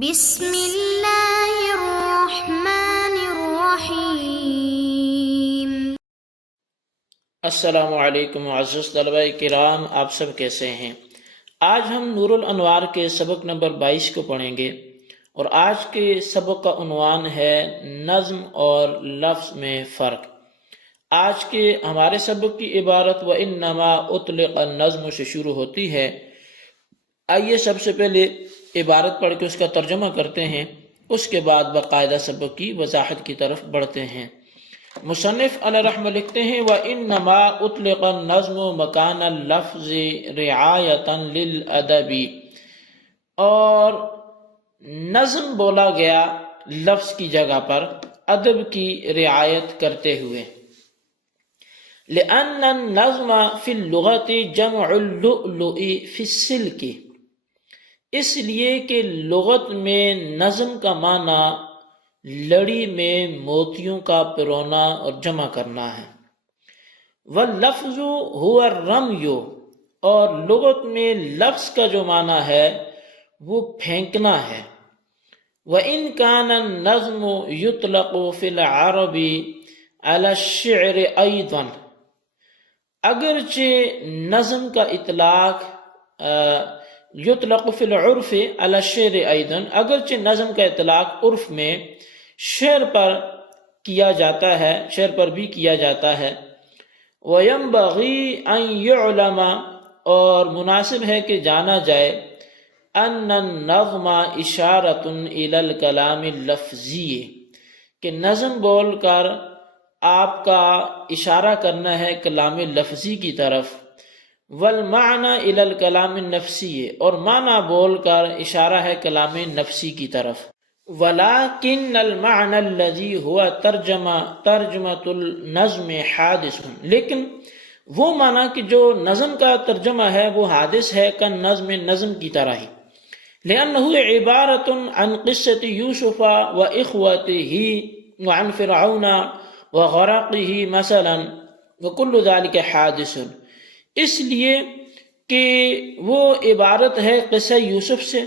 بسم اللہ الرحمن الرحیم۔ السلام علیکم معزز طلبہ کرام، آپ سب کیسے ہیں؟ آج ہم نور الانوار کے سبق نمبر 22 کو پڑھیں گے، اور آج کے سبق کا عنوان ہے نظم اور لفظ میں فرق۔ آج کے ہمارے سبق کی عبارت وَإِنَّمَا أُطْلِقَ النَّظْمُ سے شروع ہوتی ہے۔ آئیے سب سے پہلے عبارت پڑھ کے اس کا ترجمہ کرتے ہیں، اس کے بعد باقاعدہ سبق کی وضاحت کی طرف بڑھتے ہیں۔ مصنف علیہ رحمہ لکھتے ہیں وَإِنَّمَا أُطْلِقَ النَّظْمُ مَكَانَ اللَّفْظِ رِعَایَةً لِلْأَدَبِ، اور نظم بولا گیا لفظ کی جگہ پر ادب کی رعایت کرتے ہوئے۔ لِأَنَّ النَّظْمَ فِي اللُّغَةِ جَمْعُ اللُّؤْلُؤِ فِي السِّلْكِ، اس لیے کہ لغت میں نظم کا معنی لڑی میں موتیوں کا پرونا اور جمع کرنا ہے۔ واللفظ هو الرمي، اور لغت میں لفظ کا جو معنی ہے وہ پھینکنا ہے۔ وَإِنْ كَانَ النَّظْمُ يُطْلَقُ فِي الْعَرَبِ عَلَى الشِّعْرِ أَيْضًا، اگرچہ نظم کا اطلاق یطلق فی العرف علی الشعر ایضا، اگرچہ نظم کا اطلاق عرف میں شعر پر کیا جاتا ہے، شعر پر بھی کیا جاتا ہے۔ وَيَنبَغِي أَن يُعْلَمَ، اور مناسب ہے کہ جانا جائے، أَنَّ النَّظْمَ إِشَارَةٌ إِلَى الْكَلَامِ اللَّفْظِيِّ، کہ نظم بول کر آپ کا اشارہ کرنا ہے کلام لفظی کی طرف۔ والمعنی الی الکلام النفسی، اور معنی بول کر اشارہ ہے کلام نفسی کی طرف۔ ولیکن المعنی الذی هو ترجمۃ النظم حادث، لیکن وہ معنی کہ جو نظم کا ترجمہ ہے وہ حادث ہے کالنظم، نظم کی طرح ہی۔ لأنہ عبارۃ عن قصۃ یوسف واخوته وعن فرعون وغرقه مثلا وکل ذلک حادث، اس لیے کہ وہ عبارت ہے قصہ یوسف سے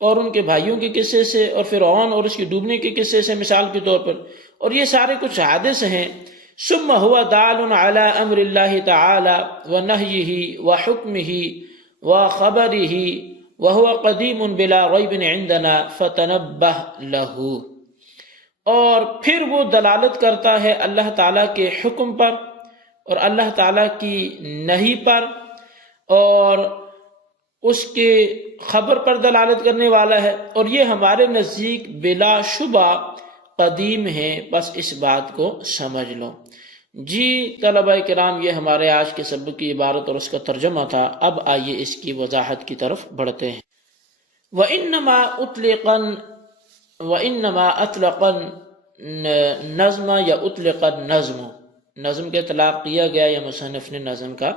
اور ان کے بھائیوں کے قصے سے، اور فرعون اور اس کے ڈوبنے کے قصے سے مثال کے طور پر، اور یہ سارے کچھ حادث ہیں۔ ثم هو دال على امر اللہ تعالی ونہیہ وحکمہ وخبرہ وهو قدیم بلا ریب عندنا فتنبہ لہ، اور پھر وہ دلالت کرتا ہے اللہ تعالیٰ کے حکم پر اور اللہ تعالیٰ کی نہی پر، اور اس کے خبر پر دلالت کرنے والا ہے، اور یہ ہمارے نزدیک بلا شبہ قدیم ہیں، بس اس بات کو سمجھ لو۔ جی طلبہ کرام، یہ ہمارے آج کے سبق کی عبارت اور اس کا ترجمہ تھا۔ اب آئیے اس کی وضاحت کی طرف بڑھتے ہیں۔ وَإِنَّمَا أَطْلَقَ النَّظْمَ یا أُطْلِقَ النَّظْمُ، نظم کا اطلاق کیا گیا یا مصنف نے نظم کا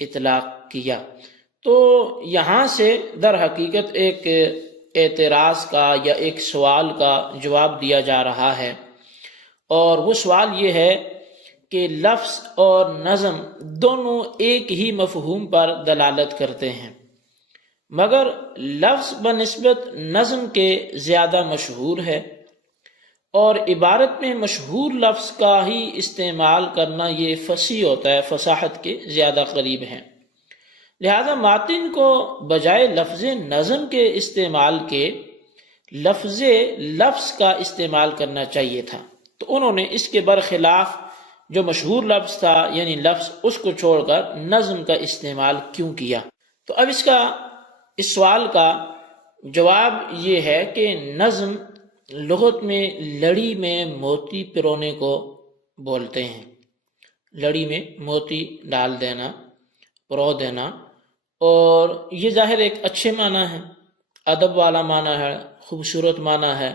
اطلاق کیا، تو یہاں سے در حقیقت ایک اعتراض کا یا ایک سوال کا جواب دیا جا رہا ہے، اور وہ سوال یہ ہے کہ لفظ اور نظم دونوں ایک ہی مفہوم پر دلالت کرتے ہیں، مگر لفظ بنسبت نظم کے زیادہ مشہور ہے، اور عبارت میں مشہور لفظ کا ہی استعمال کرنا یہ فصیح ہوتا ہے، فصاحت کے زیادہ قریب ہیں۔ لہذا ماتن کو بجائے لفظ نظم کے استعمال کے لفظ کا استعمال کرنا چاہیے تھا، تو انہوں نے اس کے برخلاف جو مشہور لفظ تھا یعنی لفظ، اس کو چھوڑ کر نظم کا استعمال کیوں کیا؟ تو اب اس سوال کا جواب یہ ہے کہ نظم لغت میں لڑی میں موتی پرونے کو بولتے ہیں۔ لڑی میں موتی ڈال دینا، پرو دینا، اور یہ ظاہر ایک اچھے معنی ہے، ادب والا معنی ہے، خوبصورت معنی ہے،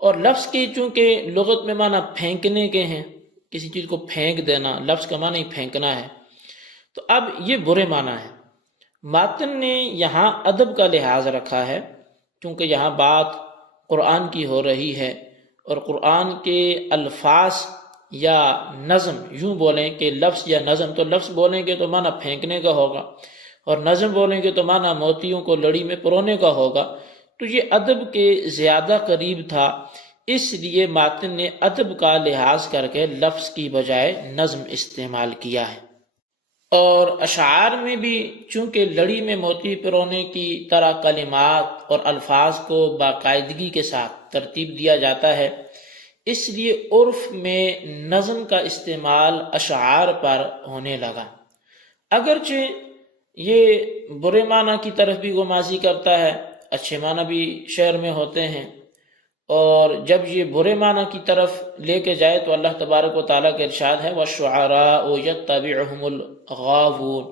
اور لفظ کی چونکہ لغت میں معنی پھینکنے کے ہیں، کسی چیز کو پھینک دینا، لفظ کا معنی ہی پھینکنا ہے، تو اب یہ برے معنی ہے۔ ماتن نے یہاں ادب کا لحاظ رکھا ہے، کیونکہ یہاں بات قرآن کی ہو رہی ہے، اور قرآن کے الفاظ یا نظم، یوں بولیں کہ لفظ یا نظم، تو لفظ بولیں گے تو معنی پھینکنے کا ہوگا، اور نظم بولیں گے تو معنی موتیوں کو لڑی میں پرونے کا ہوگا، تو یہ ادب کے زیادہ قریب تھا، اس لیے ماتن نے ادب کا لحاظ کر کے لفظ کی بجائے نظم استعمال کیا ہے۔ اور اشعار میں بھی چونکہ لڑی میں موتی پرونے کی طرح کلمات اور الفاظ کو باقاعدگی کے ساتھ ترتیب دیا جاتا ہے، اس لیے عرف میں نظم کا استعمال اشعار پر ہونے لگا، اگرچہ یہ برے معنی کی طرف بھی گمازی کرتا ہے، اچھے معنی بھی شعر میں ہوتے ہیں، اور جب یہ برے معنی کی طرف لے کے جائے تو اللہ تبارک و تعالیٰ کا ارشاد ہے وَالشُّعَرَاءُ يَتَّبِعُهُمُ الْغَاوُونَ،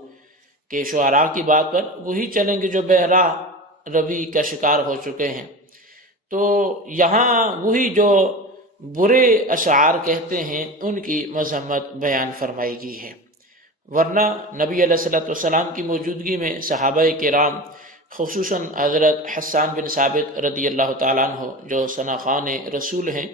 کہ شعراء کی بات پر وہی چلیں گے جو بہراہ روی کا شکار ہو چکے ہیں۔ تو یہاں وہی جو برے اشعار کہتے ہیں ان کی مذمت بیان فرمائی گئی ہے، ورنہ نبی علیہ السلام کی موجودگی میں صحابہ کرام خصوصاً حضرت حسان بن ثابت رضی اللہ تعالیٰ عنہ جو ثناخوان رسول ہیں،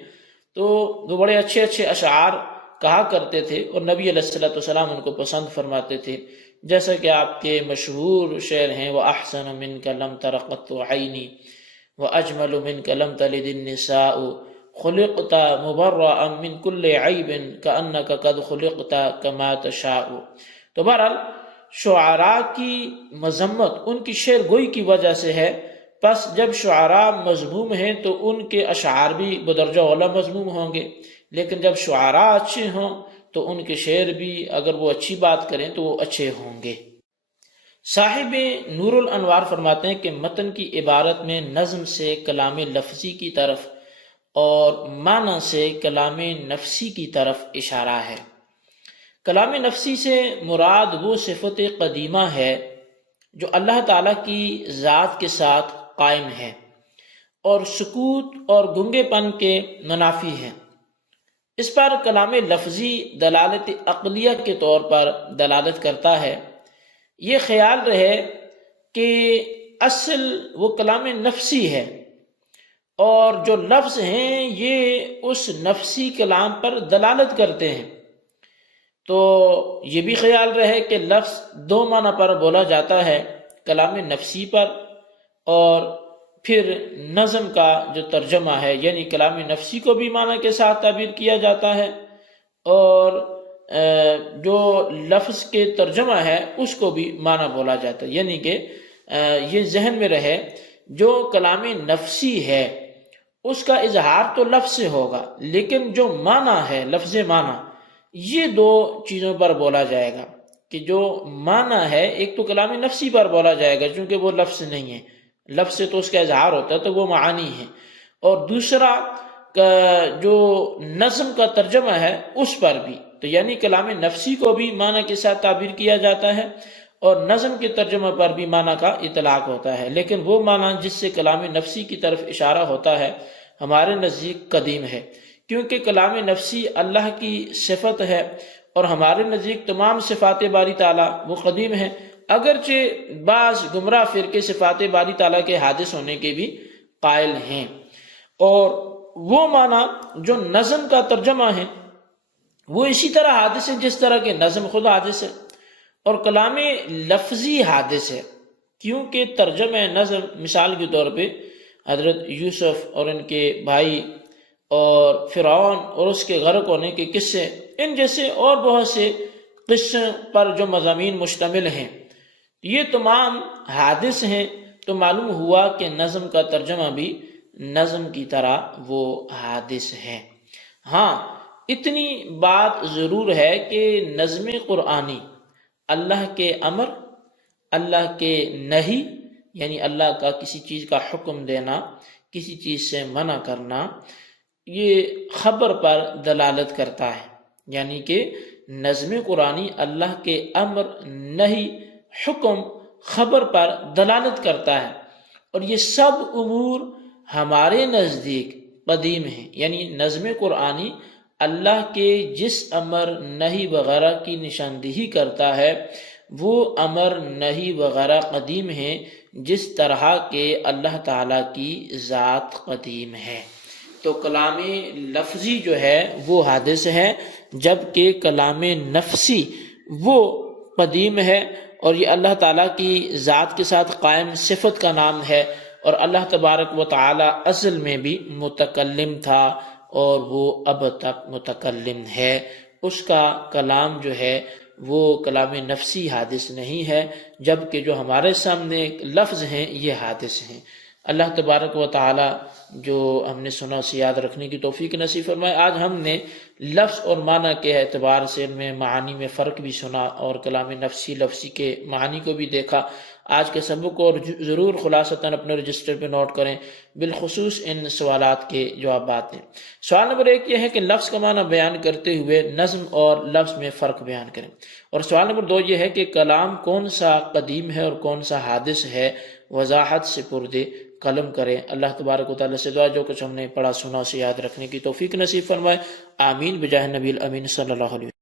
تو وہ بڑے اچھے اچھے اشعار کہا کرتے تھے اور نبی علیہ السلام ان کو پسند فرماتے تھے، جیسا کہ آپ کے مشہور شعر ہیں وَأَحْسَنُ مِنْكَ لَمْ تَرَ قَطُّ عَيْنِي وَأَجْمَلُ مِنْكَ لَمْ تَلِدِ النِّسَاءُ خُلِقْتَ مُبَرَّأً مِنْ كُلِّ عَيْبٍ كَأَنَّكَ قَدْ خُلِقْتَ كَمَا تَشَاءُ۔ تو بہرحال شعراء کی مذمت ان کی شعر گوئی کی وجہ سے ہے، پس جب شعراء مذموم ہیں تو ان کے اشعار بھی بدرجہ اولیٰ مذموم ہوں گے، لیکن جب شعراء اچھے ہوں تو ان کے شعر بھی اگر وہ اچھی بات کریں تو وہ اچھے ہوں گے۔ صاحب نور الانوار فرماتے ہیں کہ متن کی عبارت میں نظم سے کلام لفظی کی طرف اور معنی سے کلام نفسی کی طرف اشارہ ہے۔ کلام نفسی سے مراد وہ صفت قدیمہ ہے جو اللہ تعالیٰ کی ذات کے ساتھ قائم ہے اور سکوت اور گنگے پن کے منافی ہے۔ اس پر کلام لفظی دلالت عقلیہ کے طور پر دلالت کرتا ہے۔ یہ خیال رہے کہ اصل وہ کلام نفسی ہے اور جو لفظ ہیں یہ اس نفسی کلام پر دلالت کرتے ہیں، تو یہ بھی خیال رہے کہ لفظ دو معنی پر بولا جاتا ہے، کلام نفسی پر اور پھر نظم کا جو ترجمہ ہے، یعنی کلام نفسی کو بھی معنی کے ساتھ تعبیر کیا جاتا ہے اور جو لفظ کے ترجمہ ہے اس کو بھی معنی بولا جاتا ہے، یعنی کہ یہ ذہن میں رہے جو کلام نفسی ہے اس کا اظہار تو لفظ سے ہوگا، لیکن جو معنی ہے لفظ معنی یہ دو چیزوں پر بولا جائے گا، کہ جو معنی ہے ایک تو کلام نفسی پر بولا جائے گا چونکہ وہ لفظ نہیں ہے، لفظ سے تو اس کا اظہار ہوتا ہے تو وہ معانی ہے، اور دوسرا جو نظم کا ترجمہ ہے اس پر بھی، تو یعنی کلام نفسی کو بھی معنی کے ساتھ تعبیر کیا جاتا ہے اور نظم کے ترجمہ پر بھی معنی کا اطلاق ہوتا ہے، لیکن وہ معنی جس سے کلام نفسی کی طرف اشارہ ہوتا ہے ہمارے نزدیک قدیم ہے، کیونکہ کلام نفسی اللہ کی صفت ہے اور ہمارے نزدیک تمام صفات باری تعالیٰ وہ قدیم ہیں، اگرچہ بعض گمراہ فرقے صفات باری تعالیٰ کے حادث ہونے کے بھی قائل ہیں، اور وہ معنی جو نظم کا ترجمہ ہے وہ اسی طرح حادث ہے جس طرح کہ نظم خود حادث ہے اور کلام لفظی حادث ہے، کیونکہ ترجمہ نظم مثال کے طور پہ حضرت یوسف اور ان کے بھائی اور فرعون اور اس کے غرق ہونے کے قصے، ان جیسے اور بہت سے قصوں پر جو مضامین مشتمل ہیں، یہ تمام حادث ہیں، تو معلوم ہوا کہ نظم کا ترجمہ بھی نظم کی طرح وہ حادث ہے۔ ہاں اتنی بات ضرور ہے کہ نظم قرآنی اللہ کے امر، اللہ کے نہی، یعنی اللہ کا کسی چیز کا حکم دینا، کسی چیز سے منع کرنا، یہ خبر پر دلالت کرتا ہے، یعنی کہ نظم قرآنی اللہ کے امر، نہی، حکم، خبر پر دلالت کرتا ہے، اور یہ سب امور ہمارے نزدیک قدیم ہیں، یعنی نظم قرآنی اللہ کے جس امر، نہی وغیرہ کی نشاندہی کرتا ہے وہ امر، نہی وغیرہ قدیم ہیں، جس طرح کہ اللہ تعالیٰ کی ذات قدیم ہے۔ تو کلام لفظی جو ہے وہ حادث ہے، جبکہ کلام نفسی وہ قدیم ہے، اور یہ اللہ تعالیٰ کی ذات کے ساتھ قائم صفت کا نام ہے، اور اللہ تبارک و تعالی اصل میں بھی متکلم تھا اور وہ اب تک متکلم ہے، اس کا کلام جو ہے وہ کلام نفسی حادث نہیں ہے، جبکہ جو ہمارے سامنے لفظ ہیں یہ حادث ہیں۔ اللہ تبارک و تعالی جو ہم نے سنا اسے یاد رکھنے کی توفیق نصیب فرمائے۔ آج ہم نے لفظ اور معنی کے اعتبار سے ان میں معانی میں فرق بھی سنا اور کلام نفسی لفظی کے معانی کو بھی دیکھا۔ آج کے سبق کو ضرور خلاصتاً اپنے رجسٹر پہ نوٹ کریں، بالخصوص ان سوالات کے جوابات ہیں۔ سوال نمبر 1 یہ ہے کہ لفظ کا معنی بیان کرتے ہوئے نظم اور لفظ میں فرق بیان کریں، اور سوال نمبر 2 یہ ہے کہ کلام کون سا قدیم ہے اور کون سا حادث ہے، وضاحت سے پردے قلم کریں۔ اللہ تبارک و تعالی سے دعا جو کچھ ہم نے پڑھا سنا اسے یاد رکھنے کی توفیق نصیب فرمائے، آمین بجاہ نبی الامین صلی اللہ علیہ وسلم۔